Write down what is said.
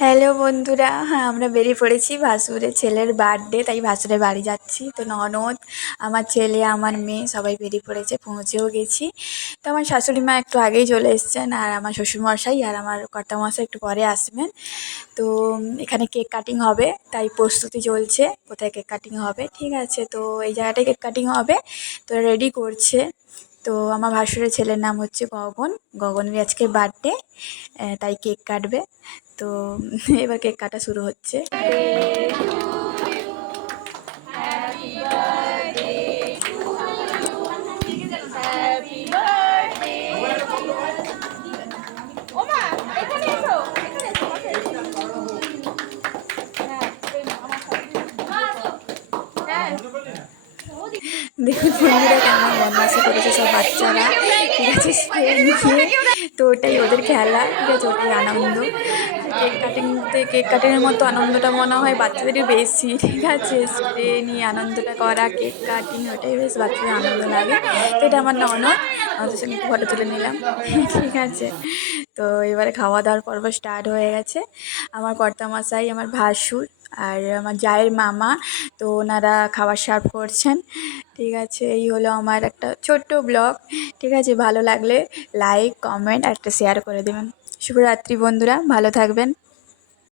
Hello বন্ধুরা, হ্যাঁ আমরা বেরিয়ে পড়েছি ভাসুরের ছেলের বার্থডে, তাই ভাসুরের বাড়ি যাচ্ছি। তো ননদ, আমার ছেলে, আমার মেয়ে সবাই বেরিয়ে পড়েছে, পৌঁছেও গেছি। তো আমার শাশুড়ি মা একটু আগেই চলে এসছেন, আর আমার শ্বশুরমশাই আর আমার কর্তামশাই একটু পরে আসবেন। তো এখানে কেক কাটিং হবে, তাই প্রস্তুতি চলছে কোথায় কেক কাটিং হবে। ঠিক আছে, তো এই জায়গাটায় কেক কাটিং হবে, তো রেডি করছে। তো আমার ভাসুরের ছেলের নাম হচ্ছে গগন। গগনের আজকে বার্থডে, তাই কেক কাটবে। তো এবার কেক কাটা শুরু হচ্ছে। দেখুন বন্ধুরা কেমন বদমাশি করেছে সব বাচ্চারা। ঠিক আছে, স্প্রে নিয়ে, তো ওটাই ওদের খেলা। ঠিক আছে, ওটাই আনন্দ। কেক কাটিংয়ের মতো আনন্দটা মনে হয় বাচ্চাদেরই বেশি। ঠিক আছে, স্প্রে নিয়ে আনন্দটা করা, কেক কাটিং, ওটাই বেশ বাচ্চাদের আনন্দ লাগে। তো এটা আমার ননদ, আমাদের সঙ্গে একটু ফটো তুলে নিলাম। ঠিক আছে, তো এবারে খাওয়া দাওয়ার পর্ব স্টার্ট হয়ে গেছে। আমার কর্তামশাই, আমার ভাসুর আর আমার জায়ের মামা, তো ওনারা খাবার সার্ভ করছেন। ঠিক আছে, এই হলো আমার একটা ছোট্ট ব্লগ। ঠিক আছে, ভালো লাগলে লাইক, কমেন্ট আর একটা শেয়ার করে দেবেন। শুভরাত্রি বন্ধুরা, ভালো থাকবেন।